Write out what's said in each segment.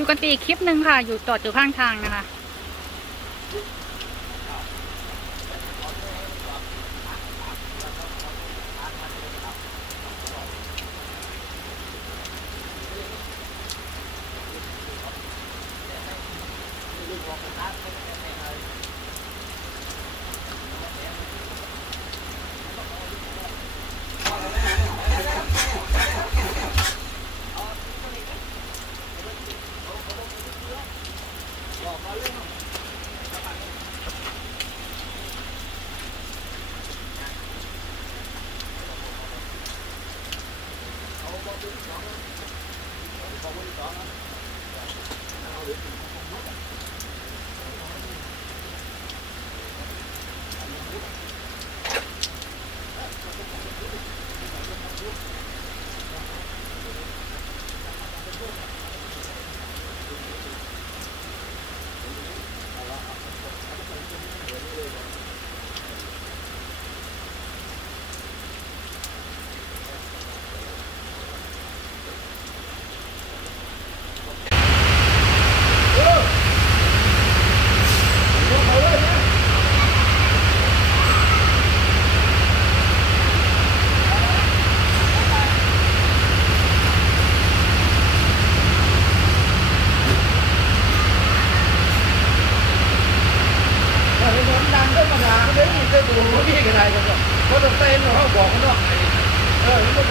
อยู่กันตีคลิปหนึ่งค่ะ อยู่จอดอยู่ข้างทางนะคะ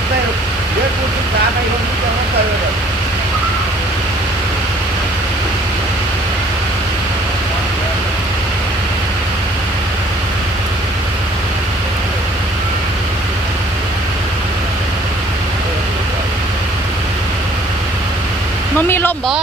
ได้เดี๋ยวกูศึกษาไปคนนี้จะไม่เจอมันมีลมบ่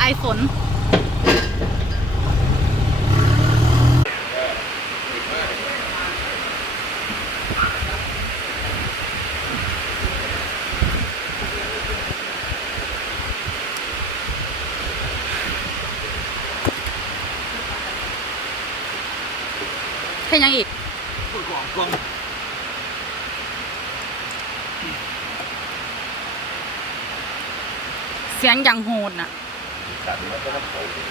ไอฝนเพ่ยังอีกเสียงยังโหดน่ะ Tapi, maksudnya.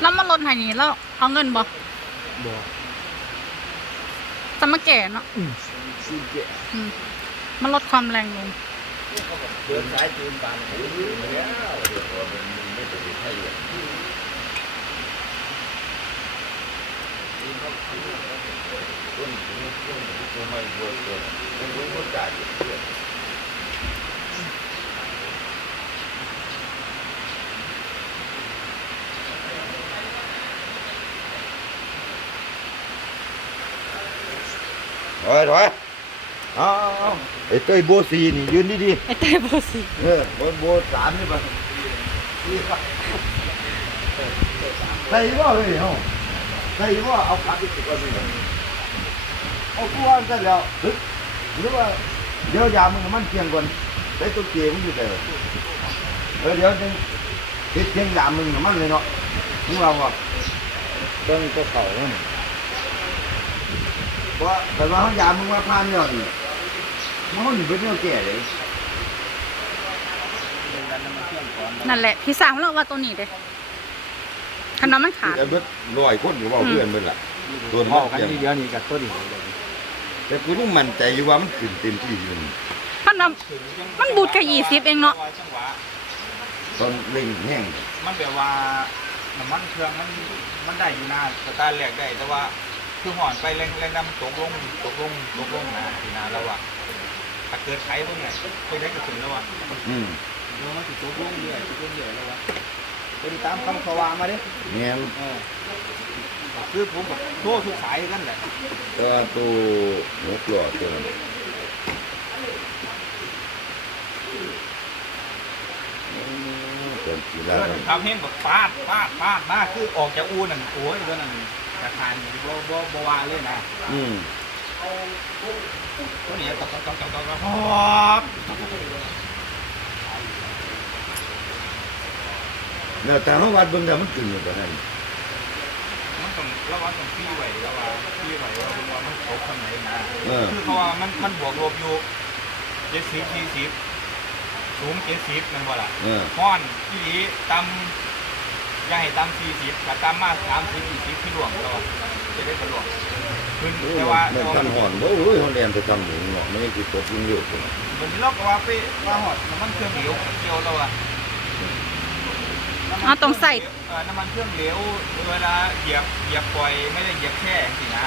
แล้วมาลดไหนนี้แล้วเอาเงินบ่บ่จะมาแก่เนาะมันลดความแรงลงเดินสายจูนบานหูแล้วเดี๋ยวมันไม่ติดให้เลยต้นต้นต้นไม้บัวต้นต้นบัวจ่ายเพื่อน อยถอยเอาเอาไอ้เต้ยโบสีนี่ยืนดีไอ้เต้โบสิๆเออโบโบสามนี่บ้างใส่ว่าเลยเฮาใส่ว่าเอาขาไปติดกันนี่เอากูว่าซะแล้วหรือหรือว่าเดี๋ยวยามึงมันเพียงก่อนใส่ตัวเกมมันอยู่แต่เออเดี๋ยวนึงติดเพียงยามึงมันเลยเนาะมึงเราว่าเบิ่งตัวเขาเนี่ย เพราะแต่ว่าเขายามึงมาพานเนี่ยนี่มันเขาหนีไปเนี่ยแก่เลยนั่นแหละ พี่สาวเราว่าตัวนี้เด้ขนมมันขาดแต่เบิดร้อยคนอยู่ว่าเพื่อนเบิดล่ะ โดนเมาเมากันเพียงนี่เดียวนี่กับตัวนี้แต่กูต้องมั่นใจอยู่ว่ามันขึ้นเต็มที่อยู่นี่ขนมมันบูดแค่ยี่สิบเองเนาะจังหวะตอนเล่งแห้งมันแบบว่าน้ำมันเครื่องมันมันได้อยู่นะสตาร์ทแรกได้แต่ว่า คือห่อนไปแรงแรงดันมันตกลงตกลงตกลงนะทีนาแล้วว่าถ้าเกิดไขพวกเนี้ยไปได้กระสุนแล้วว่าอืมมันติดตกลงเรื่อยตกลงเรื่อยแล้วว่าเป็นตามคำเขาวามาเด้แง่นเออคือผมแบบโทษทุกสายกันแหละตัวตัวหัวกลัวตัวนั้นเป็นสีเอดาอทำให้แบบปาดปาดปาดมาคือออกจากอูนั่นโอ้ยเรื่องนั้น ราคาบ่บ่บ่ว่าเลยนะอืมตัวนี้ก็ต้องต้องต้องต้องแล้วแต่เขาวัดเบิ่งแล้วมันขึ้นอยู่ตอนนั้นมันต้องระวังต้องพี่ไหวระวังพี่ไหวว่าเป็นว่ามันตกทางไหนนะเออคือเขาว่ามันมันบวกลบอยู่เจ็ดสิบสี่สิบสูงเจ็ดสิบนั่นบ่ล่ะเออห้อนที่ลีตำ อย่าให้ตำสี่สิบถ้าตำมากสามสิบสี่สิบที่หลวงเราจะได้สะดวกขึ้นโอ้แต่ว่ามันแต่ว่าทำห่อนโอ้ยเขาเรียนไปทำหนูเนาะไม่ได้กินตกยิ่งเร็วกว่ามันล็อกว่าไปว่าหอดน้ำมันเครื่องเหลวเกี่ยวเราอะอ๋อต้องใส่เออน้ำมันเครื่องเหลวเวลาเหยียบเหยียบปล่อยไม่ได้เหยียบแค่สินะ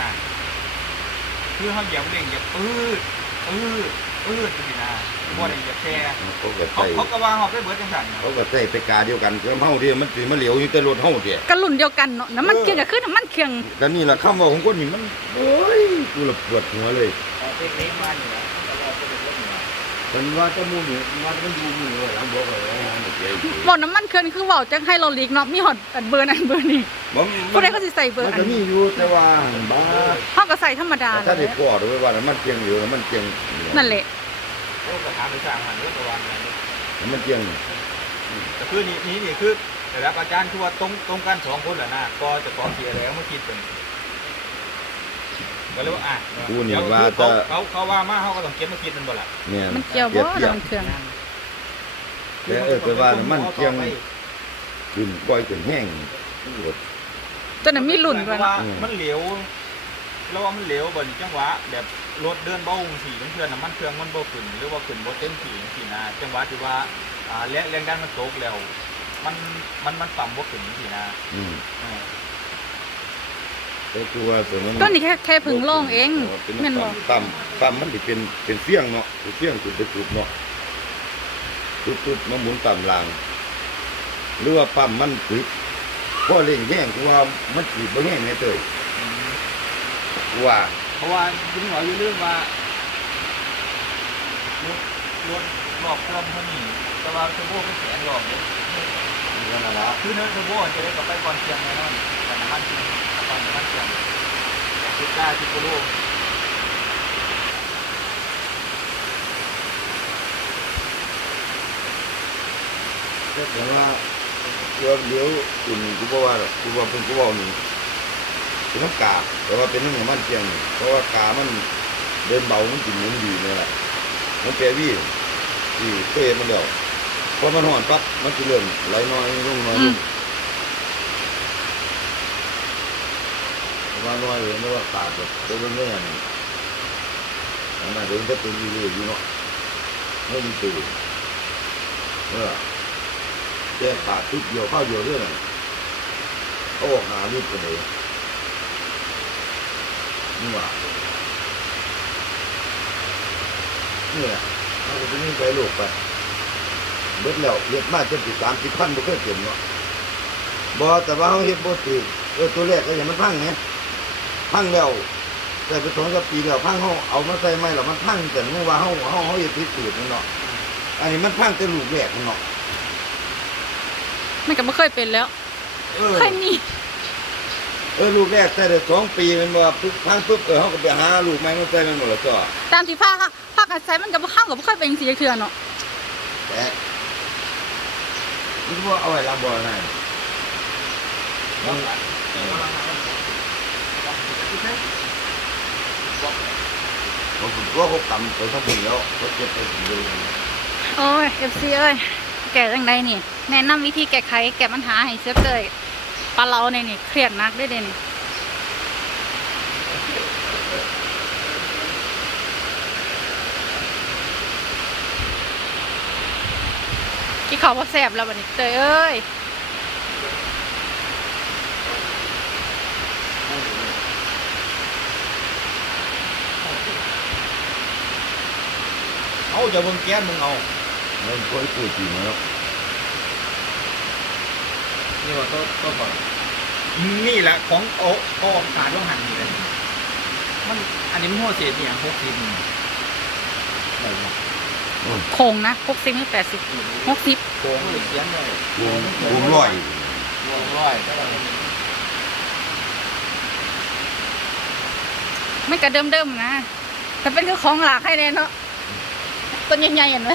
คือเขาเหยียบเร่งเหยียบปืดปืดปืดสินะ บ่ได้เหยียบแค่เขาก็เขาใส่เขาก็ว่าเขาไปเบิดจังสั่นนะเขาก็ใส่ไปกาเดียวกันก็เฮาเดียวมันสิมาเหลียวอยู่แต่รถเฮาเดียกระลุ่นเดียวกันเนาะน้ำมันเคียงก็คือน้ำมันเคียงแต่นี่ล่ะคำว่าของคนนี่มันโอ้ยกูละปวดหัวเลยเอาเทคนิคมานี่แหละมันว่าจะมูนี่ว่าจะมันอยู่มือไว้หลังบอกว่าเอาหาเดี๋ยวเจ๊บอกน้ำมันเคียงคือเว่าจังให้เราลีกเนาะมีหอดอันเบอร์นั้นเบอร์นี้มันผู้ใดเขาสิใส่เบอร์มันอันก็มีอยู่แต่ว่าบ้าเฮาก็ใส่ธรรมดาถ้าได้เลยปอดไว้ว่ามันเจียงอยู่มันเจียงนั่นแหละ โอ้ก็ถามไปสร้างหันเรื่องประวัติอะไรมันเจียงแต่คือนี่นี่นี่คือ แต่ละอาจารย์คือว่าตรงตรงกันสองคนแหละนะก็จะขอเสียแล้วเมื่อคิดเป็นก็เลยว่าอะกูนี่เดี๋ยวว่าคือจะเขาเขาเขาว่ามาเขาก็ต้องเก็บมาคิดมันบ่ล่ะเนี่ยมันเกี่ยวปรีบ่บทียบน้ำมันเคียงแต่เออไปว่ามันเจียงขึ้นปล่อยขึ้นแห้งจนนั้นมีลุ่นด้วยเพราะว่าเนาะอืมมันเหลว แล้วว่ามันเหลวบ่นี่จังหวะแบบรถเดินเบ้าสีเพื่อนๆน้ำมันเครื่องมันบ่ขึ้นหรือว่าขึ้นบ่เต็มที่จังซี่นะจังหวะที่ว่าอ่าแรงแรงดันมันตกแล้ว มันมันมันต่ำบ่ขึ้นจังซี่นะอืมเออก็คือว่าตัวนั้นตัวนี้แค่แค่ผึ่งโล่งเองเป็นแม่นบ่ต่ำต่ำมันสิเป็นเป็นเฟี้ยงเนาะเป็นเฟี้ยงขึ้นไปสุดเนาะสุดๆมาหมุนต่ำลางหรือว่าปั๊มมันตึกพอเร่งแห้งกูว่ามันสิบ่แห้งแน่เตยอืมกู ว่า เพราะว่าคุณหมออยู่เรื่องว่ารถรถรอบเครื่องเท่านี้แต่ว่าเทอร์โบเป็นแสนรอบเลยนั่นน่ะล่ะคือเนื้อเทอร์โบจะได้กลับไปก่อนเชียงแน่นอนแต่น้ำมันเชียงตอนน้ำมันเชียงสิบเก้าสิบกิโลแต่ว่าตัวเลี้ยวอุ่นกูบ่ว่าหรอกกูว่าเป็นกูเว้านี่ เป็นน้ำกาแต่ว่าเป็นน้ำมันเจียงนี่เพราะว่ากามันเดินเบา มันสิหมุนดีนี่แหละมันแปรวี่ที่เคยเห็นมันแล้วพอมันห่อนปั๊บมันสิเริ่มไหลน้อยลงน้อยลอืงมว่าน้อยเลยไม่ว่าขาดแบบตัวเรื่องนี่อันนั้นเดินก็เป็นอยู่เรื่อยอยู่เนาะไม่มีตื่นเออแจ้งขาดทุกเดียวเข้าเดียวเรื่องนั้นเขาออกหาลูกกันเลย นี่หว่าเนี่ยเขาก็จะนี่ไปลูกไปเบิดแล้วเฮ็ดมาจนสิสามสิบพันบ่เคยเต็มเนาะบ่แต่ว่าเขาเฮ็ดบ่ถือเออตัวแรกก็ยังมันพังไงพังแล้วแต่ไปสองกับปีแล้วพังเขาเอามาใส่ไม้แล้วมันพังแต่เมื่อว่าเขาเขาเขาเฮ็ดผิดสูตรนั่นเนาะอันนี้มันพังแต่ลูกแรกนั่นเนาะมันก็ไม่เคยเป็นแล้ว เออ เคยมี เออลูกแรกใส่ได้สองปีมันว่าปึ๊บพังปึ๊บเออเขาก็ไปหาลูกไม้มาใส่มันหมดแล้วจ้ะตามที่ภาคภาคอาศัยมันก็บ่เข้ากับบ่เคยเป็นสีเทือนเนาะแต่นี่ว่าเอาไว้ลำบ่อนั่นมันผมว่าเขาต่ำไปทั้งหมดแล้วเขาเจ็บไปถึงเลยโอ้ย FC เอ้ยแก้จังไดนี่ แนะนำวิธีแก้ไขแก้ปัญหาให้เสียเตย ปลาเราเนี่ยนี่ เครียดหนักได้เด่นที่เขาว่าแสบแล้วบัดนี้เตยเอ้ยเอาจะเบิ่งแก้มมึงเอามันก็ไอ้ตัวจริงแล้ว นี่ว่าตัวตัวก่อนนี่แหละของโอ้ก็ขาดต้องหันนี่เลยมันอันนี้มันหัวเศษเนี่ยหกสิบคงนะหกสิบหรือแปดสิบหกสิบโกงเสียงเลยบูมบูมร้อยวงร้อยไม่กระเดิมเดิมๆนะแต่เป็นคือของหลากให้แน่เนาะต้นใหญ่ๆเห็นไหม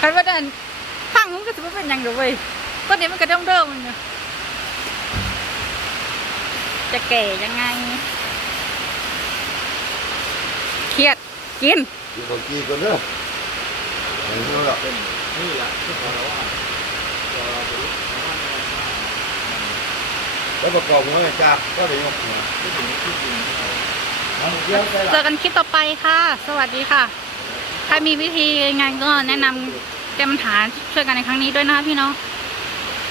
คันว่าดันพังมันก็จะไม่เป็นหยังเดี๋ยวเว้ย ต้นนี้มันกระเดิมเดิมๆมันอยู่จะแก่ยังไง เครียดกินที่เขากี้กันเด้อเห็นไหมล่ะนี่แหละที่ของเราอะแล้วประกอบหัวเนี่ยจ้าก็เลยยกหัวเจอกันคลิปต่อไปค่ะ สวัสดีค่ะใครมีวิธียังไงก็แนะนำแก้ปัญหาช่วยกันในครั้งนี้ด้วยนะคะพี่น้อง